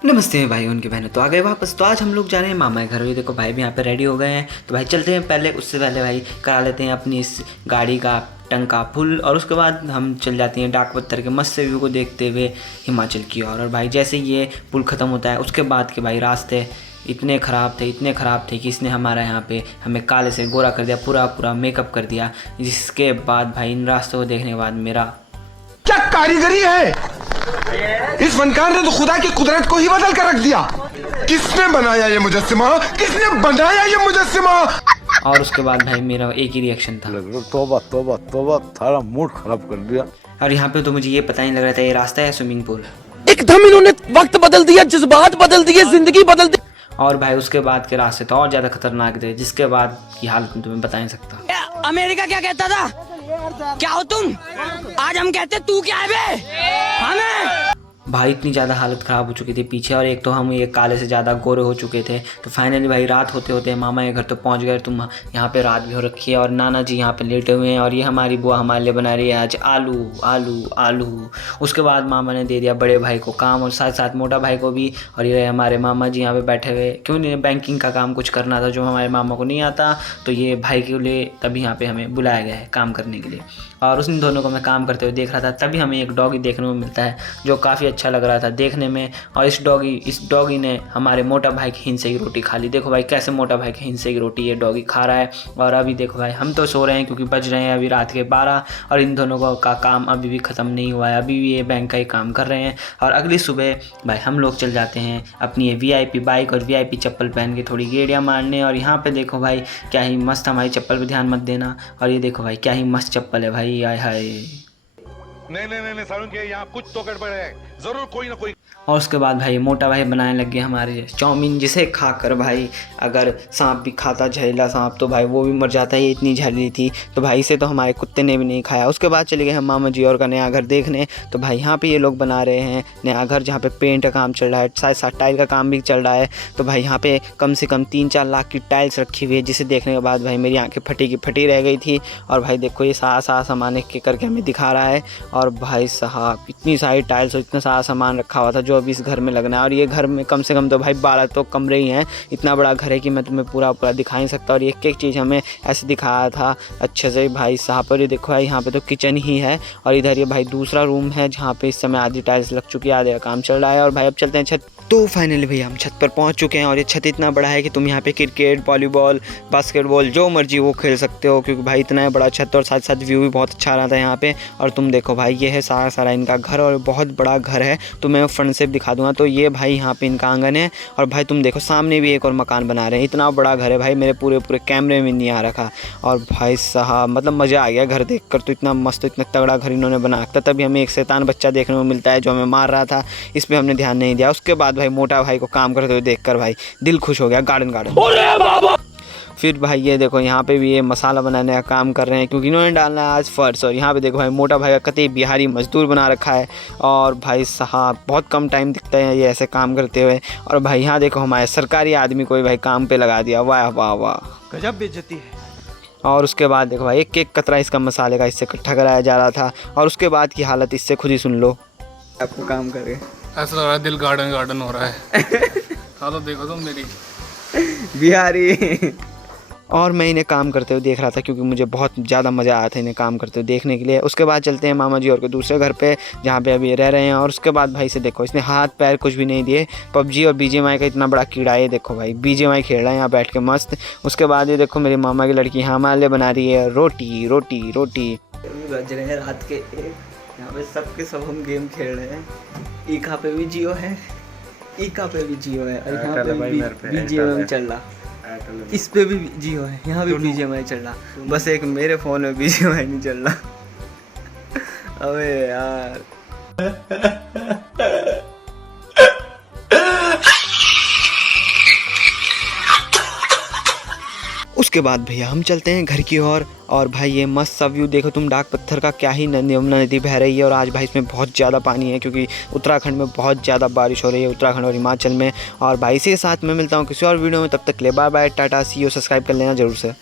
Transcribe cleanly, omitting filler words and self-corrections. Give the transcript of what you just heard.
नमस्ते भाई उनके बहनों, तो आ गए वापस। तो आज हम लोग जा रहे हैं मामा के घर। ये देखो भाई भी यहाँ पे रेडी हो गए हैं। तो भाई चलते हैं, पहले उससे पहले भाई करा लेते हैं अपनी इस गाड़ी का टंका फुल, और उसके बाद हम चल जाते हैं डाक पत्थर के मस्त व्यू को देखते हुए हिमाचल की ओर। और भाई जैसे ये पुल ख़त्म होता है उसके बाद के भाई रास्ते इतने ख़राब थे कि इसने हमारा यहाँ पे हमें काले से गोरा कर दिया, पूरा मेकअप कर दिया। जिसके बाद भाई इन रास्तों को देखने के बाद मेरा क्या कारीगरी है, इस फनकार ने तो खुदा की कुदरत को ही बदल कर रख दिया। किसने बनाया ये मुजस्सिमा, किसने बनाया ये मुजस्सिमा। और उसके बाद भाई मेरा एक ही रिएक्शन था, तौबा तौबा तौबा, थारा मूड खराब कर दिया। और यहाँ पे तो मुझे ये पता नहीं लग रहा था ये रास्ता है स्विमिंग पूल। एकदम इन्होंने वक्त बदल दिया, जज्बात बदल दिए, जिंदगी बदल दी। और भाई उसके बाद के रास्ते तो और ज़्यादा खतरनाक थे, जिसके बाद की हालत मैं तुम्हें बता नहीं सकता। अमेरिका क्या कहता था, क्या हो तुम, आज हम कहते तू क्या है बे, हमें भाई इतनी ज़्यादा हालत ख़राब हो चुकी थी पीछे, और एक तो हम ये काले से ज़्यादा गोरे हो चुके थे। तो फाइनली भाई रात होते होते मामा के घर तो पहुंच गए। तुम यहाँ पे रात भी हो रखी है और नाना जी यहाँ पे लेटे हुए हैं, और ये हमारी बुआ हमारे लिए बना रही है आज आलू आलू आलू। उसके बाद मामा ने दे दिया बड़े भाई को काम, और साथ साथ मोटा भाई को भी। और ये हमारे मामा जी यहाँ पे बैठे हुए, क्यों नहीं बैंकिंग का काम कुछ करना था जो हमारे मामा को नहीं आता, तो ये भाई के लिए तभी यहाँ पे हमें बुलाया गया है काम करने के लिए। और उन दोनों को मैं काम करते हुए देख रहा था, तभी हमें एक डॉगी देखने को मिलता है जो काफ़ी अच्छा लग रहा था देखने में। और इस डॉगी ने हमारे मोटा भाई के हिस्से की रोटी खा ली। देखो भाई कैसे मोटा भाई के हिस्से की रोटी ये डॉगी खा रहा है। और अभी देखो भाई हम तो सो रहे हैं क्योंकि बज रहे हैं अभी रात के 12, और इन दोनों का काम अभी भी ख़त्म नहीं हुआ है, अभी भी ये बैंक का ही काम कर रहे हैं। और अगली सुबह भाई हम लोग चल जाते हैं अपनी ये VIP बाइक और VIP चप्पल पहन के थोड़ी गेड़ियाँ मारने। और यहाँ पे देखो भाई क्या ही मस्त, हमारी चप्पल पे ध्यान मत देना, और ये देखो भाई क्या ही मस्त चप्पल है भाई, आय हाय। नहीं सारुण के यहाँ कुछ तो गड़बड़ है, जरूर कोई ना कोई। और उसके बाद भाई मोटा भाई बनाने लग गए हमारे चाउमीन, जिसे खाकर भाई अगर सांप भी खाता, जहरीला सांप, तो भाई वो भी मर जाता है। ये इतनी जहरीली थी, तो भाई इसे तो हमारे कुत्ते ने भी नहीं खाया। उसके बाद चले गए हम मामा जी और का नया घर देखने। तो भाई यहाँ पे ये लोग बना रहे हैं नया घर, जहाँ पे पेंट का काम चल रहा है, साथ साथ टाइल का काम भी चल रहा है। तो भाई यहाँ पे कम से कम 3-4 लाख की टाइल्स रखी हुई है, जिसे देखने के बाद भाई मेरी आँखें फटी की फटी रह गई थी। और भाई देखो ये सारा सामान एक करके हमें दिखा रहा है। और भाई साहब इतनी सारी टाइल्स और इतना सारा सामान रखा हुआ था जो अभी इस घर में लगना है। और ये घर में कम से कम तो भाई 12 तो कमरे ही हैं, इतना बड़ा घर है कि मैं तुम्हें पूरा दिखा नहीं सकता। और एक एक चीज़ हमें ऐसे दिखाया था अच्छे से भाई साहब। और ये देखो भाई यहाँ पे तो किचन ही है, और इधर ये भाई दूसरा रूम है जहाँ पे इस समय आधी टाइल्स लग चुकी है, आधे का काम चल रहा है। और भाई अब चलते हैं छत। तो फाइनली भैया हम छत पर पहुंच चुके हैं, और ये छत इतना बड़ा है कि तुम यहाँ पे क्रिकेट, वॉलीबॉल, बास्केटबॉल जो मर्जी वो खेल सकते हो, क्योंकि भाई इतना बड़ा छत, और साथ साथ व्यू भी बहुत अच्छा रहा था यहाँ पे। और तुम देखो भाई ये है सारा इनका घर, और बहुत बड़ा घर है, तो मैं फ्रंट से दिखा दूंगा। तो ये भाई यहाँ पे इनका आंगन है, और भाई तुम देखो सामने भी एक और मकान बना रहे हैं। इतना बड़ा घर है भाई, मेरे पूरे कैमरे में नहीं आ रखा। और भाई साहब मतलब मज़ा आ गया घर देख कर, तो इतना मस्त इतना तगड़ा घर इन्होंने बना रखा। तभी हमें एक शैतान बच्चा देखने को मिलता है जो हमें मार रहा था, इस पर हमने ध्यान नहीं दिया। उसके बाद भाई मोटा भाई को काम करते हुए देखकर भाई दिल खुश हो गया, गार्डन। फिर भाई ये देखो यहाँ पे भी ये मसाला बनाने का काम कर रहे हैं, क्योंकि इन्होंने डालना है आज फर्श। और यहाँ पे देखो भाई मोटा भाई का कतई बिहारी मजदूर बना रखा है, और भाई साहब बहुत कम टाइम दिखता है ये ऐसे काम करते हुए। और भाई यहाँ देखो हमारे सरकारी आदमी को भी भाई काम पे लगा दिया, वाह वाह वाह, गजब बेइज्जती है। और उसके बाद देखो भाई एक कतरा इसका मसाले का इससे इकट्ठा कराया जा रहा था। और उसके बाद की हालत इससे खुद ही सुन लो। आपको काम करे ऐसा लग रहा है दिल गार्डन हो रहा है। तो देखो तुम मेरी बिहारी। और मैं इन्हें काम करते हुए देख रहा था, क्योंकि मुझे बहुत ज़्यादा मज़ा आया था इन्हें काम करते हुए देखने के लिए। उसके बाद चलते हैं मामा जी और के दूसरे घर पे, जहाँ पे अभी रह रहे हैं। और उसके बाद भाई से देखो इसने हाथ पैर कुछ भी नहीं दिए, PUBG और BGMI का इतना बड़ा कीड़ा है। देखो भाई BGMI खेल रहा है यहाँ बैठ के मस्त। उसके बाद ये देखो मेरी मामा की लड़की यहाँ हमारे लिए बना रही है रोटी। बज रहे हैं रात के 1, यहाँ पे सबके सब हम गेम खेल रहे हैं। ईका पे भी जियो है, ईका पे भी जियो है, और यहाँ पे BGMI चल रहा, इस पे भी जियो है, यहाँ भी BGMI चल रहा। बस एक मेरे फ़ोन में BGMI नहीं चल रहा। अबे यार। उसके बाद भैया हम चलते हैं घर की ओर। और भाई ये मस्त सा व्यू देखो तुम, डाक पत्थर का क्या ही यमुना नदी बह रही है। और आज भाई इसमें बहुत ज़्यादा पानी है, क्योंकि उत्तराखंड में बहुत ज़्यादा बारिश हो रही है, उत्तराखंड और हिमाचल में। और भाई इसी के साथ मैं मिलता हूँ किसी और वीडियो में, तब तक ले bye bye, ta ta, see you. Subscribe कर लेना जरूर से।